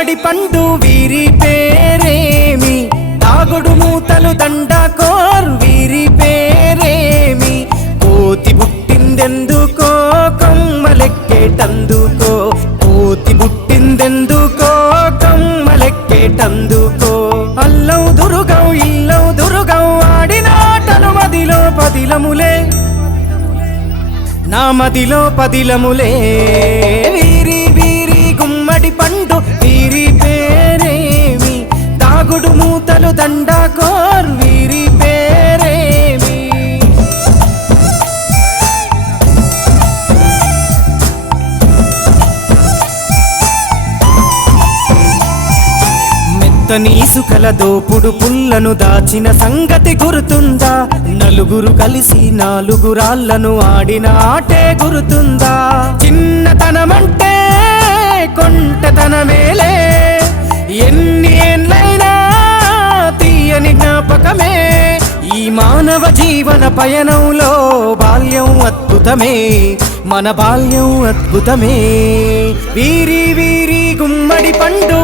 గుమ్మడి పండు వీరి పేరేమి, దాగుడు మూతలు దండకోర్ వీరి పేరేమి, కోతి పుట్టిందెందుకో కొమ్మలెక్కేటందుకో, కోతి పుట్టిందెందుకో కొమ్మలెక్కేటందుకో. అల్లౌ దురుగౌ ఇల్లౌ దురుగౌ ఆడినాటలు మదిలో పదిలములే, నా మదిలో పదిలములే. వీరి వీరి గుమ్మడి పండు వీరి పేరేమి, దాగుడు మూతలు దండకోర్ వీరి పేరేమి. మెత్తని ఇసుకల దోపుడు పుల్లను దాచిన సంగతి గుర్తుందా, నలుగురు కలిసి నాలుగురాళ్లను ఆడిన ఆటే గుర్తుందా. చిన్నతనమంటే కొంటతనమేలే, ఎన్ని ఏళ్ళైనా తీయని జ్ఞాపకమే. ఈ మానవ జీవన పయనంలో బాల్యం అద్భుతమే, మన బాల్యం అద్భుతమే. వీరి వీరి గుమ్మడి పండు